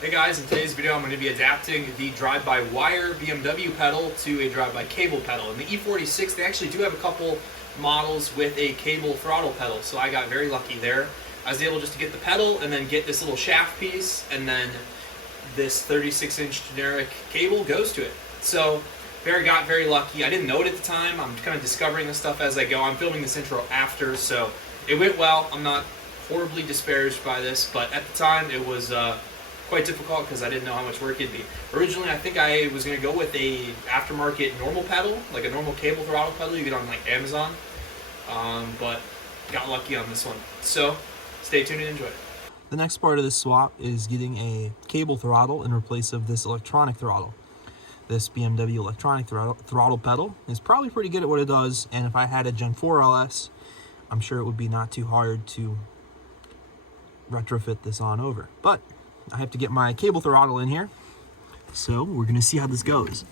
Hey guys, in today's video I'm going to be adapting the drive-by-wire BMW pedal to a drive-by-cable pedal. In the E46 they actually do have a couple models with a cable throttle pedal, so I got very lucky there. I was able just to get the pedal and then get this little shaft piece, and then this 36-inch generic cable goes to it. So got very lucky. I didn't know it at the time. I'm kind of discovering this stuff as I go. I'm filming this intro after, so it went well. I'm not horribly disparaged by this, but at the time it was quite difficult because I didn't know how much work it'd be. Originally, I think I was going to go with a aftermarket normal pedal, like a normal cable throttle pedal you get on like Amazon, but got lucky on this one. So stay tuned and enjoy. The next part of this swap is getting a cable throttle in place of this electronic throttle. This BMW electronic throttle pedal is probably pretty good at what it does, and if I had a Gen3 LS, I'm sure it would be not too hard to retrofit this on over. But I have to get my cable throttle in here, so we're gonna see how this goes.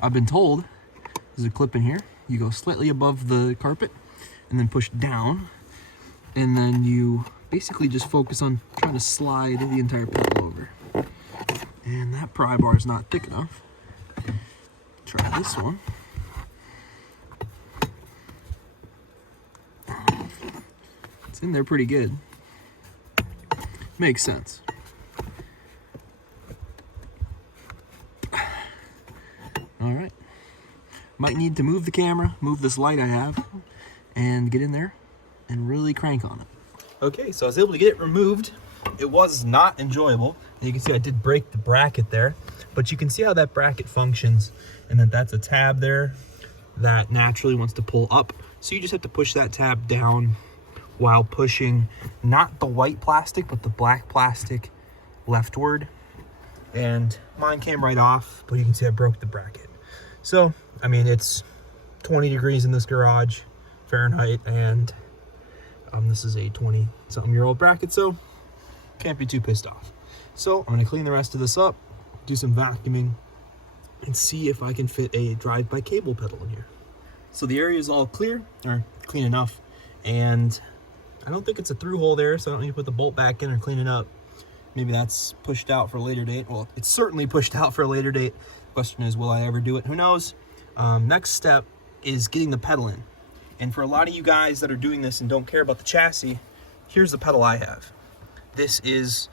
I've been told there's a clip in here. You go slightly above the carpet and then push down, and then you basically just focus on trying to slide the entire pedal over. And that pry bar is not thick enough. Try this one. It's in there pretty good. Makes sense. All right. Might need to move the camera, move this light I have, and get in there and really crank on it. Okay, so I was able to get it removed. It was not enjoyable. And you can see I did break the bracket there, but you can see how that bracket functions, and that's a tab there that naturally wants to pull up. So you just have to push that tab down while pushing not the white plastic, but the black plastic leftward. And mine came right off, but you can see I broke the bracket. So, I mean, it's 20 degrees in this garage, Fahrenheit, and this is a 20-something-year-old bracket, so can't be too pissed off. So I'm gonna clean the rest of this up, do some vacuuming, and see if I can fit a drive-by cable pedal in here. So the area is all clear, or clean enough, and I don't think it's a through hole there, so I don't need to put the bolt back in or clean it up. Maybe that's pushed out for a later date. Well, it's certainly pushed out for a later date. The question is, will I ever do it? Who knows? Next step is getting the pedal in. And for a lot of you guys that are doing this and don't care about the chassis, here's the pedal I have. This is,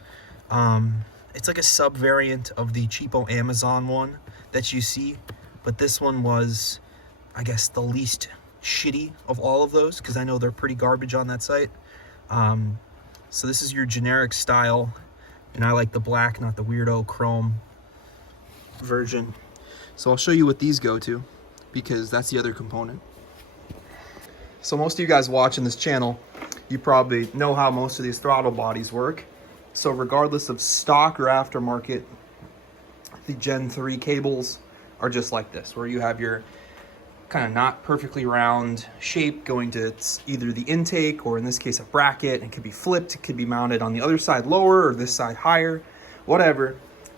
it's like a sub-variant of the cheapo Amazon one that you see, but this one was, I guess, the least shitty of all of those, because I know they're pretty garbage on that site. So this is your generic style, and I like the black, not the weirdo chrome version. So I'll show you what these go to, because that's the other component. So most of you guys watching this channel, you probably know how most of these throttle bodies work. So regardless of stock or aftermarket, the Gen 3 cables are just like this, where you have your kind of not perfectly round shape going to either the intake, or in this case a bracket. It could be flipped, it could be mounted on the other side lower or this side higher, whatever.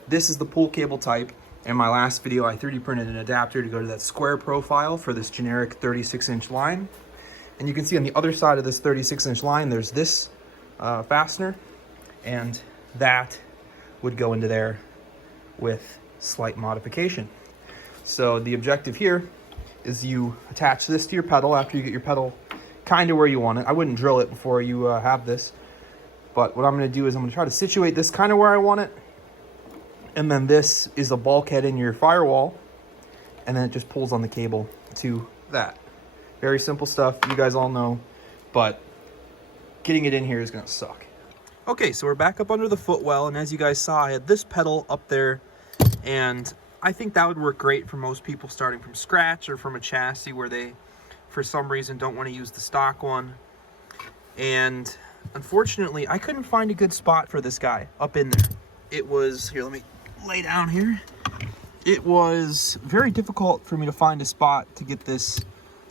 This is the pull cable type. In my last video I 3D printed an adapter to go to that square profile for this generic 36-inch line. And you can see on the other side of this 36-inch line, there's this fastener, and that would go into there with slight modification. So the objective here is you attach this to your pedal after you get your pedal kind of where you want it. I wouldn't drill it before you have this, but what I'm going to do is I'm going to try to situate this kind of where I want it, and then this is a bulkhead in your firewall, and then it just pulls on the cable to that. Very simple stuff, you guys all know, but getting it in here is gonna suck. Okay, so we're back up under the footwell, and as you guys saw, I had this pedal up there, and I think that would work great for most people starting from scratch or from a chassis where they, for some reason, don't want to use the stock one. And unfortunately, I couldn't find a good spot for this guy up in there. It was, here, let me lay down here. It was very difficult for me to find a spot to get this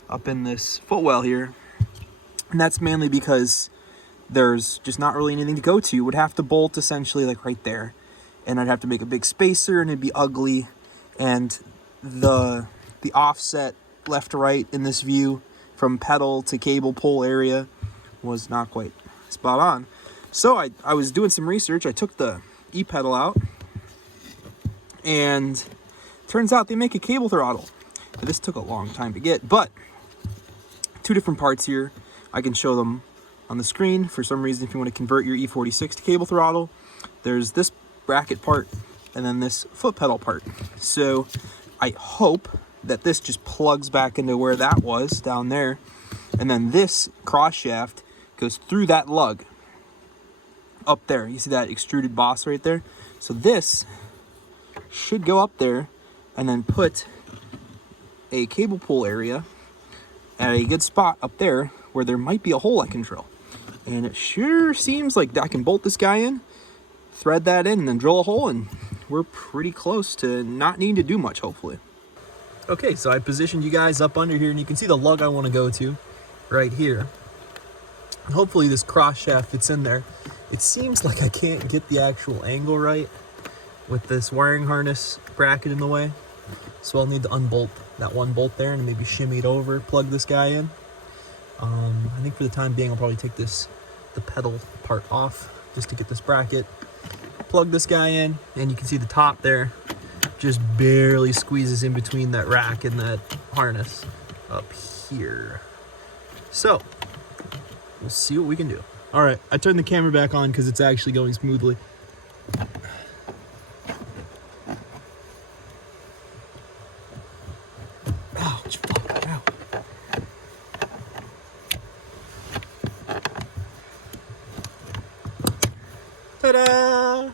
up in this footwell here, and that's mainly because there's just not really anything to go to. You would have to bolt essentially like right there, and I'd have to make a big spacer, and it'd be ugly, and the offset left to right in this view from pedal to cable pull area was not quite spot on. So I was doing some research. I took the E-pedal out, and turns out they make a cable throttle. This took a long time to get, but 2 different parts here. I can show them on the screen. For some reason, if you want to convert your E46 to cable throttle, there's this bracket part and then this foot pedal part. So I hope that this just plugs back into where that was down there, and then this cross shaft goes through that lug up there. You see that extruded boss right there? So this should go up there and then put a cable pull area at a good spot up there where there might be a hole I can drill. And it sure seems like I can bolt this guy in, thread that in, and then drill a hole, and we're pretty close to not needing to do much, hopefully. Okay, so I positioned you guys up under here, and you can see the lug I want to go to right here. And hopefully this cross shaft fits in there. It seems like I can't get the actual angle right with this wiring harness bracket in the way. So I'll need to unbolt that one bolt there and maybe shimmy it over, plug this guy in. I think for the time being, I'll probably take the pedal part off just to get this bracket. Plug this guy in, and you can see the top there just barely squeezes in between that rack and that harness up here. So we'll see what we can do. All right, I turned the camera back on because it's actually going smoothly. Ouch, fuck, ow. Ta-da!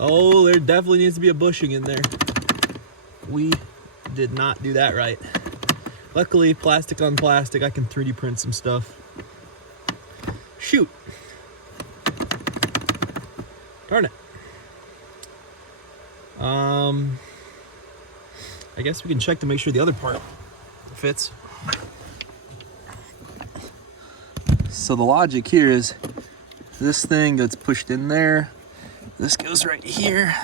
Oh, there definitely needs to be a bushing in there. We did not do that right. Luckily, plastic on plastic, I can 3D print some stuff. Shoot. Darn it. I guess we can check to make sure the other part fits. So the logic here is this thing gets pushed in there. This goes right here.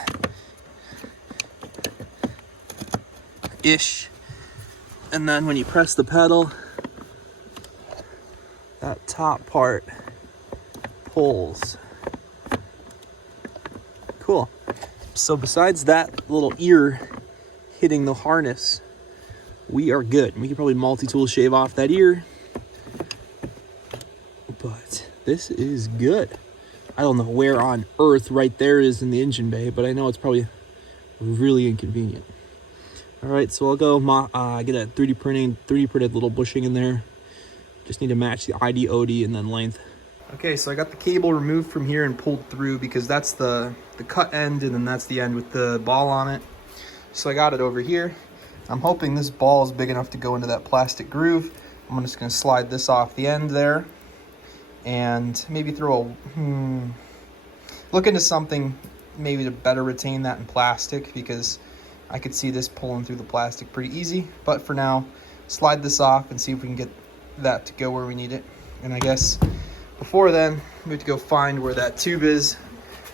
Ish. And then when you press the pedal, that top part pulls. Cool. So besides that little ear hitting the harness, we are good. We can probably multi-tool shave off that ear, but this is good. I don't know where on earth right there is in the engine bay, but I know it's probably really inconvenient. All right, so I'll go get a 3D printed little bushing in there. Just need to match the ID, OD, and then length. Okay, so I got the cable removed from here and pulled through because that's the cut end, and then that's the end with the ball on it. So I got it over here. I'm hoping this ball is big enough to go into that plastic groove. I'm just gonna slide this off the end there and maybe throw a, look into something maybe to better retain that in plastic, because I could see this pulling through the plastic pretty easy. But for now, slide this off and see if we can get that to go where we need it. And I guess before then, we have to go find where that tube is.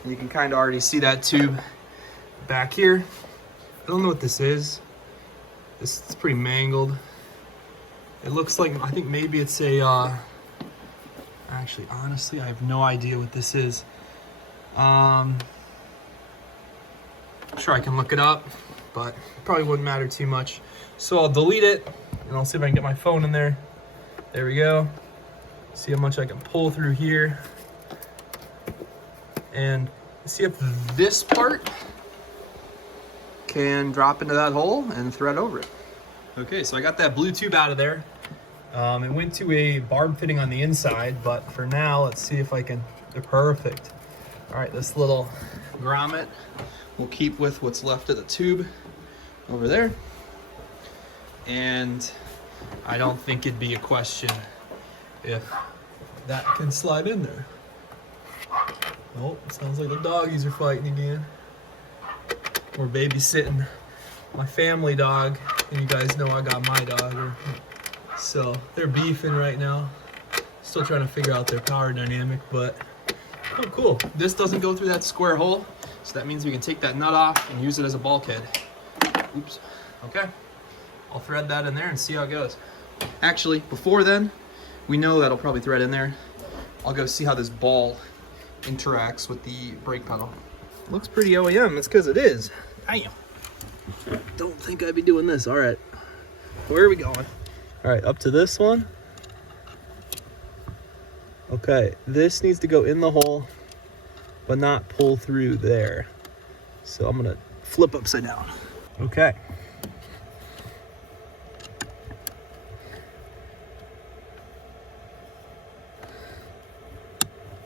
And you can kind of already see that tube back here. I don't know what this is. This is pretty mangled. It looks like, I think maybe it's a, actually, honestly, I have no idea what this is. Sure, I can look it up, but it probably wouldn't matter too much. So I'll delete it, and I'll see if I can get my phone in there. There we go. See how much I can pull through here. And see if this part can drop into that hole and thread over it. Okay, so I got that blue tube out of there. It went to a barb fitting on the inside, but for now, let's see if I can, they're perfect. All right, this little grommet we'll keep with what's left of the tube over there. And I don't think it'd be a question if that can slide in there. Oh, it sounds like the doggies are fighting again. We're babysitting my family dog, and you guys know I got my dog. So they're beefing right now. Still trying to figure out their power dynamic, but oh cool. This doesn't go through that square hole, so that means we can take that nut off and use it as a bulkhead. Oops. Okay. I'll thread that in there and see how it goes. Actually, before then, we know that'll probably thread in there. I'll go see how this ball interacts with the brake pedal. Looks pretty OEM, that's because it is. Damn. Don't think I'd be doing this. All right, where are we going? All right, up to this one. Okay, this needs to go in the hole, but not pull through there. So I'm gonna flip upside down. Okay.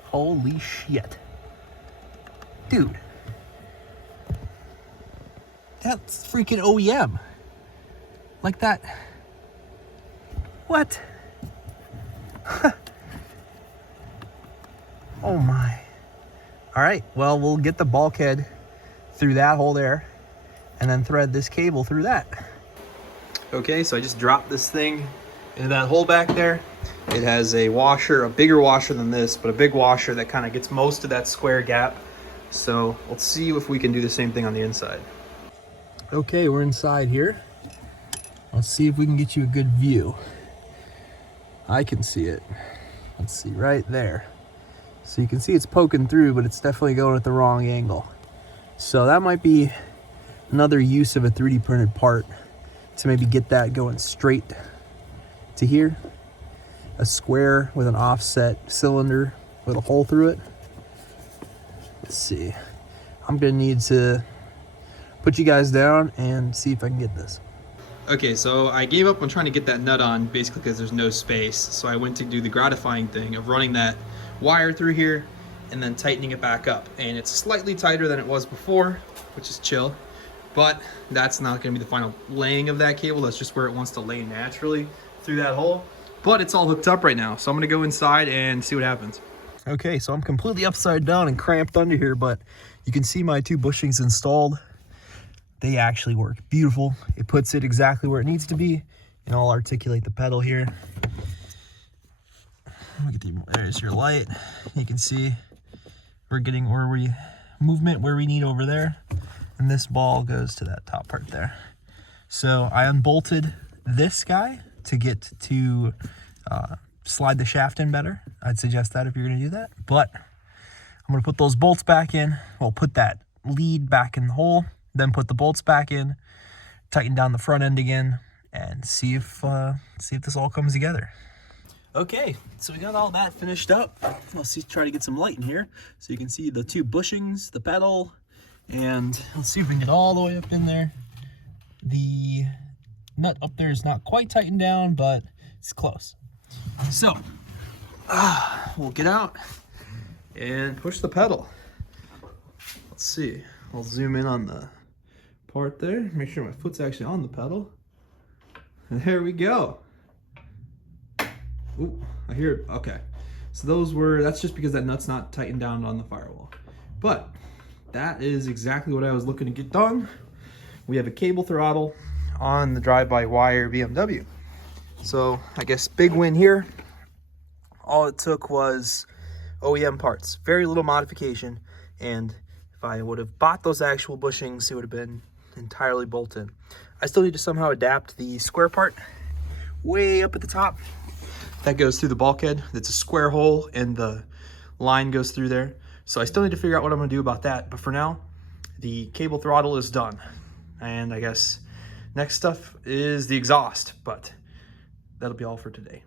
Holy shit. Dude. That's freaking OEM. Like that. What? Oh my. All right, well, we'll get the bulkhead through that hole there and then thread this cable through that. Okay, so I just dropped this thing into that hole back there. It has a washer, a bigger washer than this, but a big washer that kind of gets most of that square gap. So let's see if we can do the same thing on the inside. Okay, we're inside here. Let's see if we can get you a good view. I can see it. Let's see, right there. So you can see it's poking through, but it's definitely going at the wrong angle. So that might be another use of a 3D printed part to maybe get that going straight to here. A square with an offset cylinder with a hole through it. Let's see. I'm gonna need to put you guys down and see if I can get this. Okay, so I gave up on trying to get that nut on basically because there's no space. So I went to do the gratifying thing of running that wire through here and then tightening it back up. And it's slightly tighter than it was before, which is chill. But that's not gonna be the final laying of that cable. That's just where it wants to lay naturally through that hole. But it's all hooked up right now. So I'm gonna go inside and see what happens. Okay, so I'm completely upside down and cramped under here, but you can see my 2 bushings installed. They actually work beautiful. It puts it exactly where it needs to be. And I'll articulate the pedal here. There's your light. You can see we're getting movement where we need over there. And this ball goes to that top part there. So I unbolted this guy to get to slide the shaft in better. I'd suggest that if you're gonna do that. But I'm gonna put those bolts back in. We'll put that lead back in the hole, then put the bolts back in, tighten down the front end again, and see if this all comes together. Okay, so we got all that finished up. Let's try to get some light in here so you can see the 2 bushings, the pedal, and let's see if we can get all the way up in there. The nut up there is not quite tightened down, but it's close. So we'll get out and push the pedal. Let's see. I'll zoom in on the part there, make sure my foot's actually on the pedal. And there we go. Ooh, I hear it. Okay. So that's just because that nut's not tightened down on the firewall. But that is exactly what I was looking to get done. We have a cable throttle on the drive-by-wire BMW. So I guess big win here. All it took was OEM parts, very little modification, and if I would have bought those actual bushings, it would have been entirely bolted. I still need to somehow adapt the square part way up at the top. That goes through the bulkhead. It's a square hole and the line goes through there. So I still need to figure out what I'm gonna do about that. But for now, the cable throttle is done. And I guess next stuff is the exhaust, but that'll be all for today.